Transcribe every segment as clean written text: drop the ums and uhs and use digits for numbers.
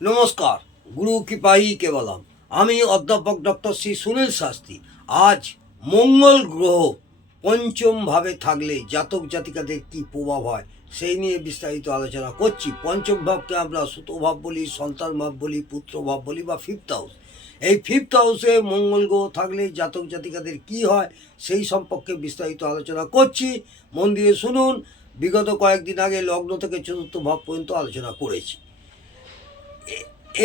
নমস্কার, গুরু কৃপাই কেবলম। আমি অধ্যাপক ডক্টর শ্রী সুনীল শাস্ত্রী। আজ মঙ্গল গ্রহ পঞ্চম ভাবে থাকলে জাতক জাতিকাদের কি প্রভাব হয় সেই নিয়ে বিস্তারিত আলোচনা করছি। পঞ্চম ভাবকে আমরা সুত ভাব বলি, সন্তান ভাব বলি, পুত্র ভাব বলি বা ফিফথ হাউস। এই ফিফথ হাউসে মঙ্গল গ্রহ থাকলে জাতক জাতিকাদের কি হয় সেই সম্পর্কে বিস্তারিত আলোচনা করছি। মন দিয়ে শুনুন। বিগত কয়েকদিন আগে লগ্ন থেকে চতুর্থ ভাব পর্যন্ত আলোচনা করেছি।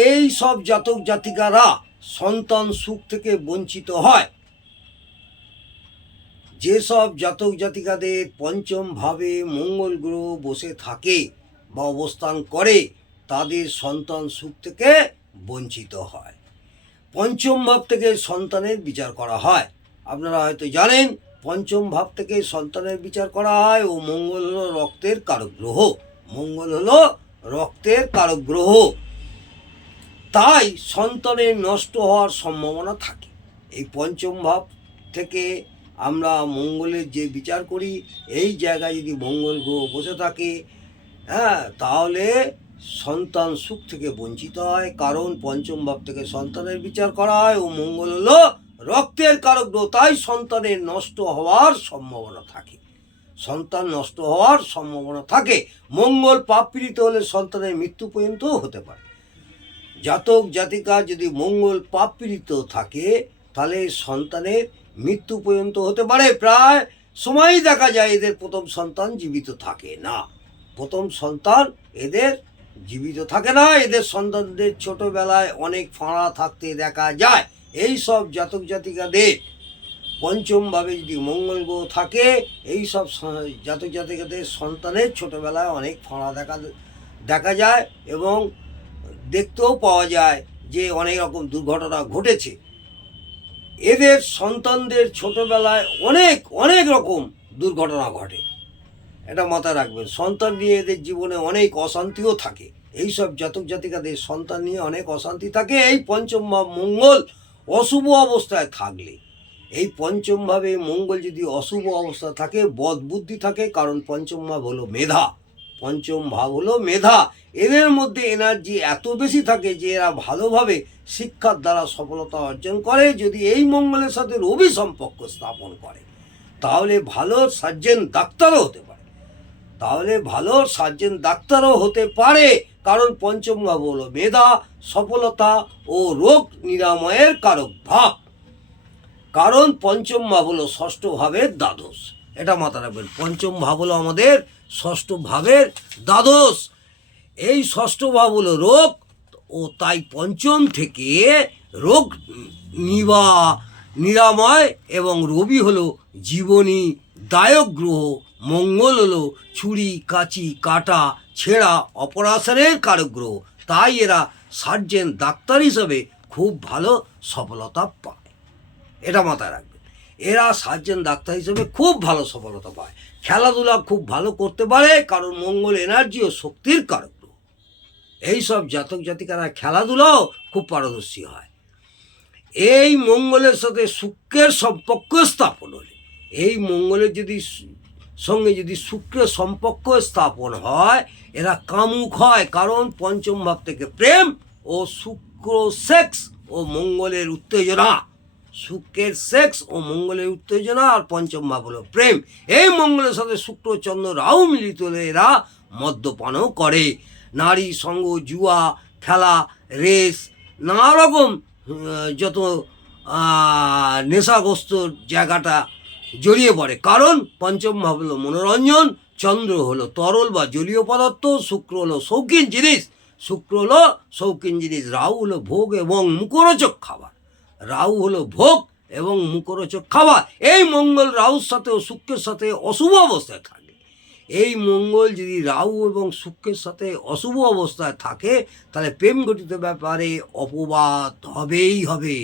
এই সব জাতক জাতিকারা সন্তান সুখ থেকে বঞ্চিত হয়। যেসব জাতক জাতিকাদের পঞ্চম ভাবে মঙ্গল গ্রহ বসে থাকে বা অবস্থান করে তাদের সন্তান সুখ থেকে বঞ্চিত হয়। পঞ্চম ভাব থেকে সন্তানের বিচার করা হয়। আপনারা হয়তো জানেন পঞ্চম ভাব থেকে সন্তানের বিচার করা হয়। ও মঙ্গল হলো রক্তের কারক গ্রহ। মঙ্গল হলো রক্তের কারক গ্রহ। তাই সন্তানের নষ্ট হওয়ার সম্ভাবনা থাকে। এই পঞ্চম ভাব থেকে আমরা মঙ্গলের যে বিচার করি, এই জায়গায় যদি মঙ্গল গ্রহ বসে থাকে তাহলে সন্তান সুখ থেকে বঞ্চিত হয়। কারণ পঞ্চম ভাব থেকে সন্তানের বিচার করা হয় ও মঙ্গল হলো রক্তের কারক গ্রহ। তাই সন্তানের নষ্ট হওয়ার সম্ভাবনা থাকে। সন্তান নষ্ট হওয়ার সম্ভাবনা থাকে। মঙ্গল পাপপীড়িত হলে সন্তানের মৃত্যু পর্যন্ত হতে পারে। জাতক জাতিকা যদি মঙ্গল পাপপীড়িত থাকে তাহলে সন্তানের মৃত্যু পর্যন্ত হতে পারে। প্রায় সময়ই দেখা যায় এদের প্রথম সন্তান জীবিত থাকে না। প্রথম সন্তান এদের জীবিত থাকে না। এদের সন্তানদের ছোটবেলায় অনেক ফাঁড়া থাকতে দেখা যায়। এই সব জাতক জাতিকাদের পঞ্চমভাবে যদি মঙ্গল গ্রহ থাকে, এই সব জাতক জাতিকাদের সন্তানের ছোটবেলায় অনেক ফাঁড়া দেখা যায় এবং দেখতেও পাওয়া যায় যে অনেক রকম দুর্ঘটনা ঘটেছে। এদের সন্তানদের ছোটবেলায় অনেক অনেক রকম দুর্ঘটনা ঘটে। এটা মাথায় রাখবেন। সন্তান নিয়ে এদের জীবনে অনেক অশান্তিও থাকে। এই সব জাতক জাতিকাদের সন্তান নিয়ে অনেক অশান্তি থাকে এই পঞ্চম ভাব মঙ্গল অশুভ অবস্থায় থাকলে। এই পঞ্চম ভাবে মঙ্গল যদি অশুভ অবস্থা থাকে, বদবুদ্ধি থাকে। কারণ পঞ্চম ভাব হলো মেধা। পঞ্চম ভাব হলো মেধা। এদের মধ্যে এনার্জি এত বেশি থাকে যে এরা ভালোভাবে শিক্ষার দ্বারা সফলতা অর্জন করে। যদি এই মঙ্গলের সাথে রবি সম্পর্ক স্থাপন করে তাহলে ভালো সার্জেন ডাক্তারও হতে পারে। কারণ পঞ্চম ভাব হলো মেধা, সফলতা ও রোগ নিরাময়ের কারক ভাব। কারণ পঞ্চম ভাব হলো ষষ্ঠ ভাবের দ্বাদশ। এটা মাথায় রাখবেন। পঞ্চম ভাব হলো আমাদের ষষ্ঠ ভাবের দ্বাদশ। এই ষষ্ঠ ভাব হলো রোগ ও তাই পঞ্চম থেকে রোগ নিরাময় এবং রবি হলো জীবনী দায়ক গ্রহ। মঙ্গল হলো ছুরি কাঁচি কাটা ছেঁড়া অপারেশনের কারক গ্রহ। তাই এরা সার্জেন ডাক্তার হিসেবে খুব ভালো সফলতা পায়। এটা মাথায় রাখবেন। এরা সার্জেন ডাক্তার হিসেবে খুব ভালো সফলতা পায়। খেলাধুলা খুব ভালো করতে পারে কারণ মঙ্গল এনার্জি ও শক্তির কারক গ্রহ। এইসব জাতক জাতিকারা খেলাধুলাও খুব পারদর্শী হয়। এই মঙ্গলের সাথে শুক্রের সম্পর্ক স্থাপন হলে, এই মঙ্গলের সঙ্গে যদি শুক্রের সম্পর্ক স্থাপন হয় এরা কামুক হয়। কারণ পঞ্চম ভাব থেকে প্রেম ও শুক্র সেক্স ও মঙ্গলের উত্তেজনা। শুক্রের সেক্স ও মঙ্গলের উত্তেজনা আর পঞ্চম ভাব হলো প্রেম। এই মঙ্গলের সাথে শুক্র চন্দ্র রাহু মিলিত হলে এরা মদ্যপানও করে। নারী সঙ্গ, জুয়া খেলা, রেস, নানা রকম যত নেশাগ্রস্ত জায়গাটা জড়িয়ে পড়ে। কারণ পঞ্চম ভাব হলো মনোরঞ্জন, চন্দ্র হলো তরল বা জলীয় পদার্থ, শুক্র হলো শৌখিন জিনিস। রাহু হলো ভোগ এবং মুখরোচক খাবার। এই মঙ্গল রাহুর সাথে ও শুক্রের সাথে অশুভ অবস্থায় থাকে। এই মঙ্গল যদি রাহু এবং শুক্রের সাথে অশুভ অবস্থায় থাকে তাহলে প্রেম গঠিত ব্যাপারে অপবাদ হবেই হবে।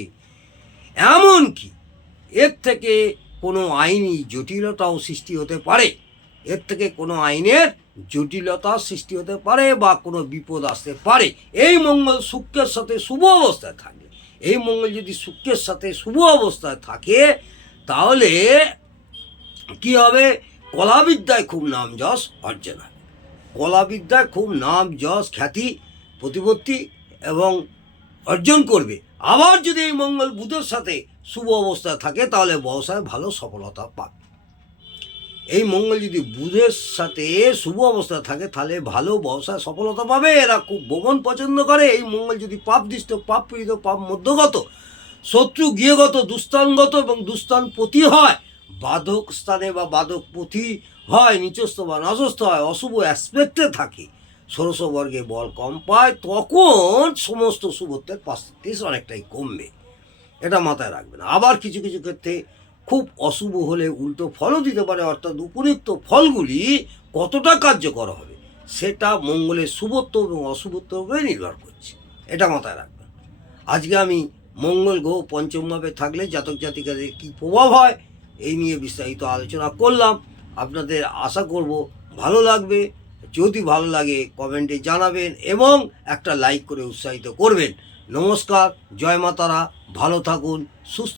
এমনকি এর থেকে কোনো আইনি জটিলতাও সৃষ্টি হতে পারে। বা কোনো বিপদ আসতে পারে। এই মঙ্গল শুক্রের সাথে শুভ অবস্থায় থাকে। এই মঙ্গল যদি শুক্রের সাথে শুভ অবস্থায় থাকে তাহলে কি হবে? কলাবিদ্যায় খুব নাম যশ অর্জন হবে। কলাবিদ্যায় খুব নাম যশ খ্যাতি প্রতিপত্তি এবং অর্জন করবে। আবার যদি এই মঙ্গল বুধের সাথে শুভ অবস্থায় থাকে তাহলে ব্যবসায় ভালো সফলতা পাবে। এই মঙ্গল যদি বুধের সাথে শুভ অবস্থায় থাকে তাহলে ভালো ব্যবসায় সফলতা পাবে। এরা খুব ভ্রমণ পছন্দ করে। এই মঙ্গল যদি পাপ দৃষ্ট, পাপ পীড়িত, পাপ মধ্যগত, শত্রু গৃহগত, দুস্থানগত এবং দুস্থানপতি হয়, বাধক স্থানে বা বাধক পথি হয়, নিচস্থ বা নাচস্থ হয়, অশুভ অ্যাসপেক্টে থাকে, ষোড়শ বর্গে বল কম পায়, তখন সমস্ত শুভত্বের পার্সেন্টেজ অনেকটাই কমবে। এটা মাথায় রাখবেন। আবার কিছু কিছু ক্ষেত্রে খুব অশুভ হলে উল্টো ফলও দিতে পারে, অর্থাৎ উপরিক্ত ফলগুলি কতটা কার্যকর হবে সেটা মঙ্গলের শুভত্ব এবং অশুভত্বের উপরে নির্ভর করছে। এটা মাথায় রাখবেন। আজকে আমি মঙ্গল গ্রহ পঞ্চমভাবে থাকলে জাতক জাতিকাদের কী প্রভাব হয় এই নিয়ে বিস্তারিত আলোচনা করলাম। আপনাদের আশা করব ভালো লাগবে। যদি ভালো লাগে কমেন্টে জানাবেন এবং একটা লাইক করে উৎসাহিত করবেন। নমস্কার, জয় মা তারা, ভালো থাকুন, সুস্থ